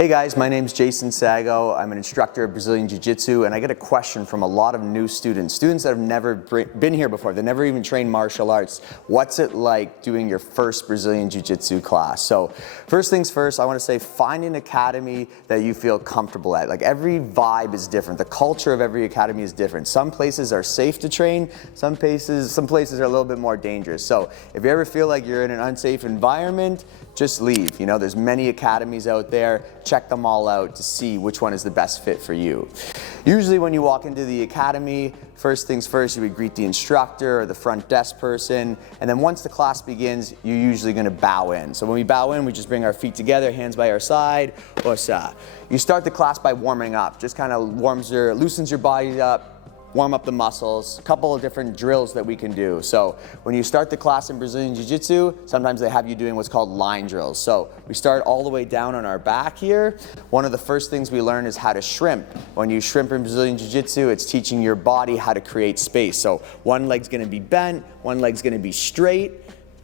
Hey guys, my name's Jason Sago. I'm an instructor of Brazilian Jiu-Jitsu, and I get a question from a lot of new students that have never been here before. They've never even trained martial arts. What's it like doing your first Brazilian Jiu-Jitsu class? So first things first, I want to say find an academy that you feel comfortable at. Like every vibe is different. The culture of every academy is different. Some places are safe to train. Some places are a little bit more dangerous. So if you ever feel like you're in an unsafe environment, just leave. You know, there's many academies out there. Check them all out to see which one is the best fit for you. Usually when you walk into the academy, first things first, you would greet the instructor or the front desk person, and then once the class begins, you're usually going to bow in. So when we bow in, we just bring our feet together, hands by our side. You start the class by warming up. Just kind of loosens your body up, warm up the muscles, a couple of different drills that we can do. So when you start the class in Brazilian Jiu-Jitsu, sometimes they have you doing what's called line drills. So we start all the way down on our back here. One of the first things we learn is how to shrimp. When you shrimp in Brazilian Jiu-Jitsu, it's teaching your body how to create space. So one leg's gonna be bent, one leg's gonna be straight.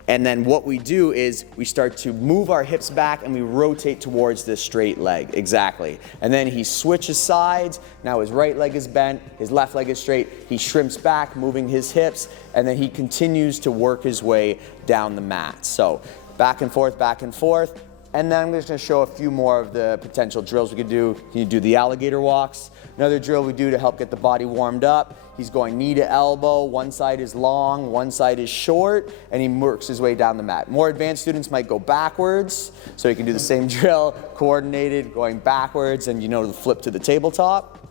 And then what we do is we start to move our hips back and we rotate towards this straight leg, exactly. And then he switches sides, now his right leg is bent, his left leg is straight, he shrimps back, moving his hips, and then he continues to work his way down the mat. So back and forth, and then I'm just gonna show a few more of the potential drills we could do. You do the alligator walks. Another drill we do to help get the body warmed up. He's going knee to elbow, one side is long, one side is short, and he works his way down the mat. More advanced students might go backwards, so you can do the same drill, coordinated, going backwards, and you know the flip to the tabletop.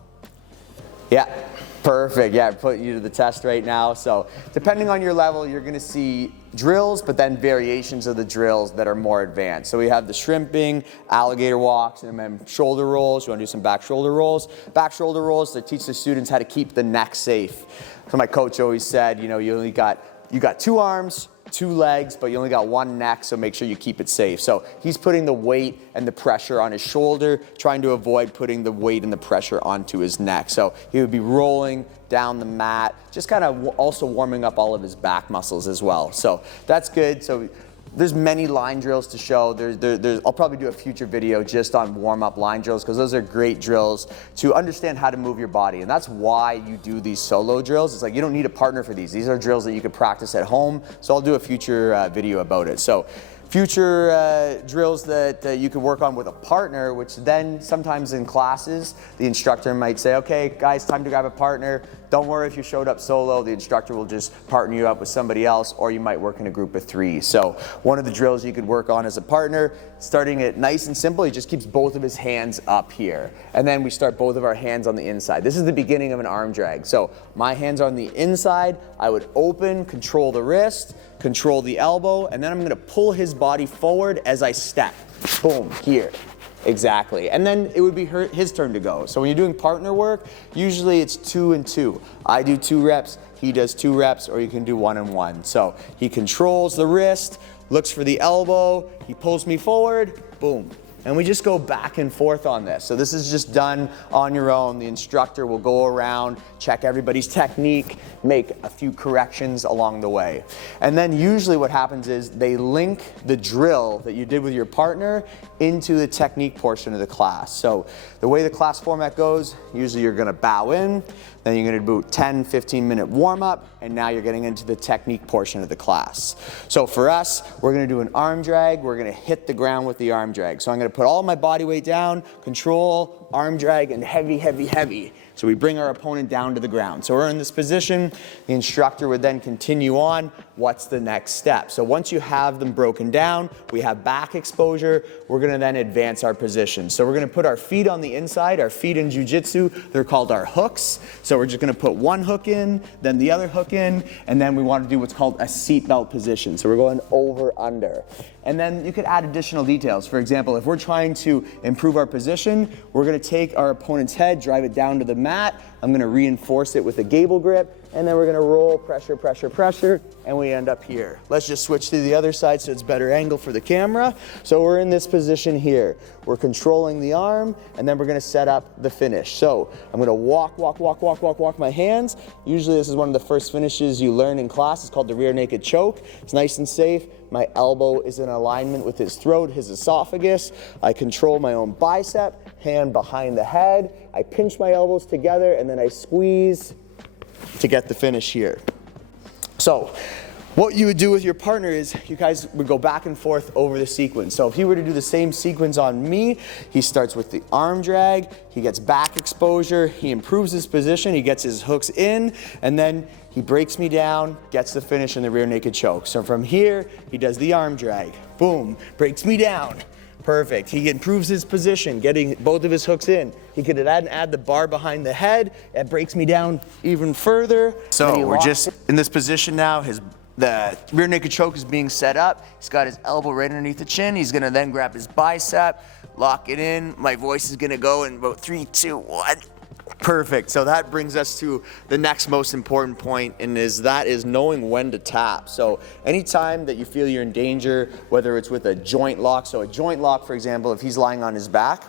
Yeah, perfect, yeah, put you to the test right now. So depending on your level, you're gonna see drills, but then variations of the drills that are more advanced. So we have the shrimping, alligator walks, and then shoulder rolls. You wanna do some back shoulder rolls? Back shoulder rolls to teach the students how to keep the neck safe. So my coach always said, you know, you got two arms, two legs, but you only got one neck, so make sure you keep it safe. So he's putting the weight and the pressure on his shoulder, trying to avoid putting the weight and the pressure onto his neck. So he would be rolling down the mat, just kind of also warming up all of his back muscles as well. So that's good. So there's many line drills to show. I'll probably do a future video just on warm-up line drills because those are great drills to understand how to move your body. And that's why you do these solo drills. It's like you don't need a partner for these. These are drills that you could practice at home. So I'll do a future video about it. So future drills that you could work on with a partner, which then sometimes in classes, the instructor might say, okay, guys, time to grab a partner. Don't worry if you showed up solo, the instructor will just partner you up with somebody else, or you might work in a group of three. So one of the drills you could work on as a partner, starting it nice and simple, he just keeps both of his hands up here. And then we start both of our hands on the inside. This is the beginning of an arm drag. So my hands are on the inside, I would open, control the wrist, control the elbow, and then I'm gonna pull his body forward as I step. Boom, here. Exactly. And then it would be his turn to go. So when you're doing partner work, usually it's 2 and 2. I do 2 reps, he does 2 reps, or you can do 1 and 1. So he controls the wrist, looks for the elbow, he pulls me forward, boom. And we just go back and forth on this. So this is just done on your own. The instructor will go around, check everybody's technique, make a few corrections along the way. And then usually what happens is they link the drill that you did with your partner into the technique portion of the class. So the way the class format goes, usually you're gonna bow in, then you're gonna do 10, 15-minute warm-up, and now you're getting into the technique portion of the class. So for us, we're gonna do an arm drag, we're gonna hit the ground with the arm drag. So I'm gonna put all my body weight down, control, arm drag, and heavy, heavy, heavy. So we bring our opponent down to the ground. So we're in this position, the instructor would then continue on, what's the next step? So once you have them broken down, we have back exposure, we're gonna then advance our position. So we're gonna put our feet on the inside, our feet in Jiu-Jitsu, they're called our hooks. So we're just gonna put one hook in, then the other hook in, and then we wanna do what's called a seatbelt position. So we're going over, under. And then you could add additional details. For example, if we're trying to improve our position, we're gonna take our opponent's head, drive it down to the mat. I'm gonna reinforce it with a gable grip, and then we're gonna roll, pressure, pressure, pressure, and we end up here. Let's just switch to the other side so it's better angle for the camera. So we're in this position here. We're controlling the arm, and then we're gonna set up the finish. So I'm gonna walk my hands. Usually this is one of the first finishes you learn in class. It's called the rear naked choke. It's nice and safe. My elbow is in alignment with his throat, his esophagus. I control my own bicep, hand behind the head. I pinch my elbows together, and then I squeeze to get the finish here. So what you would do with your partner is you guys would go back and forth over the sequence. So if he were to do the same sequence on me, he starts with the arm drag, he gets back exposure, he improves his position, he gets his hooks in, and then he breaks me down, gets the finish in the rear naked choke. So from here, he does the arm drag, boom, breaks me down. Perfect. He improves his position, getting both of his hooks in. He could add the bar behind the head. It breaks me down even further. So we're just in this position now. The rear naked choke is being set up. He's got his elbow right underneath the chin. He's gonna then grab his bicep, lock it in. My voice is gonna go in about 3, 2, 1. Perfect. So that brings us to the next most important point, and that is knowing when to tap. So anytime that you feel you're in danger, whether it's with a joint lock, so a joint lock, for example, if he's lying on his back,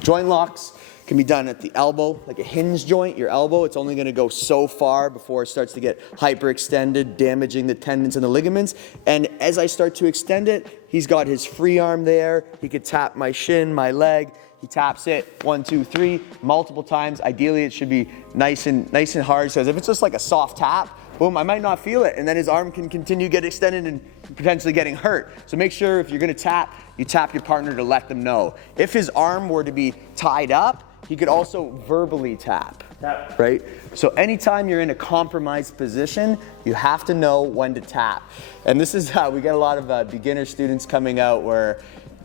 joint locks can be done at the elbow, like a hinge joint, your elbow. It's only gonna go so far before it starts to get hyperextended, damaging the tendons and the ligaments. And as I start to extend it, he's got his free arm there. He could tap my shin, my leg. He taps it 1, 2, 3, multiple times. Ideally, it should be nice and hard. So if it's just like a soft tap, boom, I might not feel it, and then his arm can continue to get extended and potentially getting hurt. So make sure if you're gonna tap, you tap your partner to let them know. If his arm were to be tied up, he could also verbally tap, right? So anytime you're in a compromised position, you have to know when to tap. And this is how we get a lot of beginner students coming out where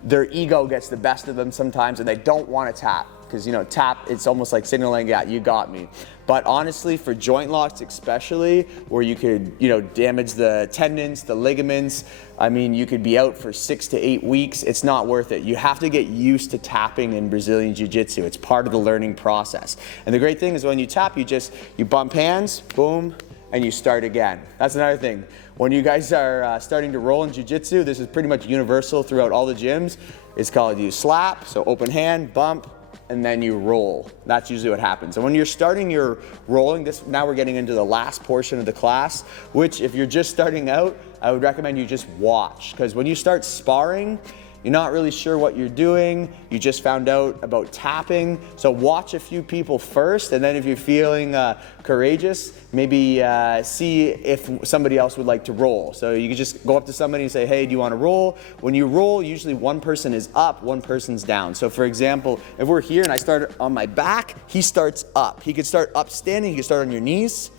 their ego gets the best of them sometimes and they don't want to tap. Because, tap, it's almost like signaling, yeah, you got me. But honestly, for joint locks especially, where you could, damage the tendons, the ligaments, I mean, you could be out for 6 to 8 weeks. It's not worth it. You have to get used to tapping in Brazilian Jiu-Jitsu. It's part of the learning process. And the great thing is when you tap, you bump hands, boom, and you start again. That's another thing. When you guys are starting to roll in Jiu-Jitsu, this is pretty much universal throughout all the gyms. It's called you slap, so open hand, bump, and then you roll. That's usually what happens. And when you're starting your rolling, now we're getting into the last portion of the class, which if you're just starting out, I would recommend you just watch. Because when you start sparring, you're not really sure what you're doing. You just found out about tapping. So watch a few people first, and then if you're feeling courageous, maybe see if somebody else would like to roll. So you can just go up to somebody and say, hey, do you want to roll? When you roll, usually one person is up, one person's down. So for example, if we're here and I start on my back, he starts up. He could start up standing, he could start on your knees,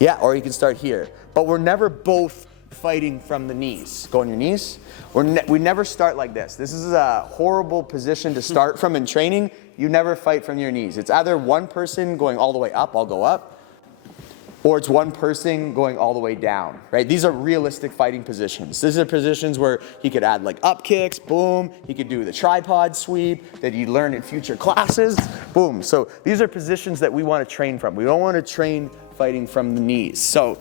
yeah, or you can start here. But we're never both fighting from the knees. Go on your knees. We never start like this. This is a horrible position to start from in training. You never fight from your knees. It's either one person going all the way up, I'll go up, or it's one person going all the way down, right? These are realistic fighting positions. These are positions where he could add like up kicks, boom. He could do the tripod sweep that you learn in future classes, boom. So these are positions that we want to train from. We don't want to train fighting from the knees. So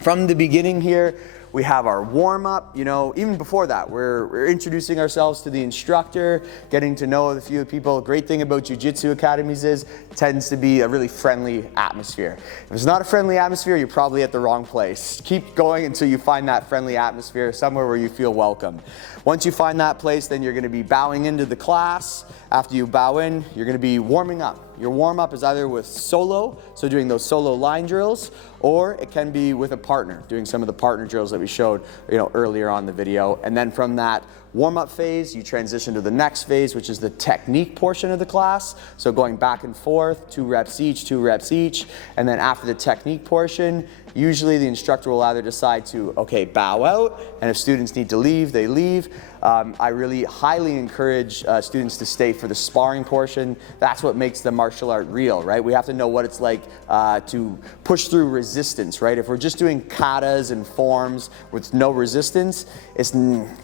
from the beginning here, we have our warm-up, even before that, we're introducing ourselves to the instructor, getting to know a few people. Great thing about Jiu-Jitsu academies is it tends to be a really friendly atmosphere. If it's not a friendly atmosphere, you're probably at the wrong place. Keep going until you find that friendly atmosphere, somewhere where you feel welcome. Once you find that place, then you're gonna be bowing into the class. After you bow in, you're gonna be warming up. Your warm-up is either with solo, so doing those solo line drills, or it can be with a partner, doing some of the partner drills that we showed earlier on the video. And then from that warm-up phase, you transition to the next phase, which is the technique portion of the class. So going back and forth, 2 reps each, 2 reps each. And then after the technique portion, usually the instructor will either decide to, okay, bow out, and if students need to leave, they leave. I really highly encourage students to stay for the sparring portion. That's what makes the martial art real, right? We have to know what it's like to push through resistance, right? If we're just doing katas and forms with no resistance,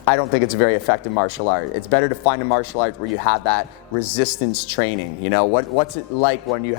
I don't think it's very effective martial art. It's better to find a martial art where you have that resistance training. You know, what's it like when you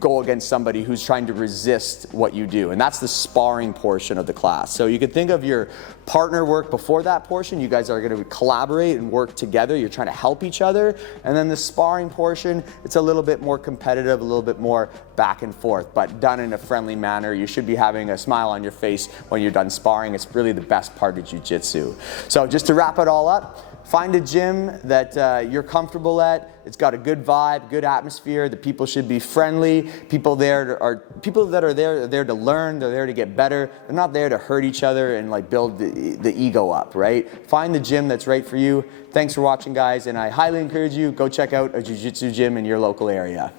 go against somebody who's trying to resist what you do? And that's the sparring portion of the class. So you could think of your partner work before that portion. You guys are going to collaborate and work together. You're trying to help each other. And then the sparring portion, it's a little bit more competitive, a little bit more back and forth, but done in a friendly manner. You should be having a smile on your face when you're done sparring. It's really the best part of jiu-jitsu. So just to wrap it all up, find a gym that you're comfortable at. It's got a good vibe, good atmosphere. The people should be friendly. People that are there to learn. They're there to get better. They're not there to hurt each other and like build the ego up, right? Find the gym that's right for you. Thanks for watching, guys, and I highly encourage you, go check out a jiu-jitsu gym in your local area.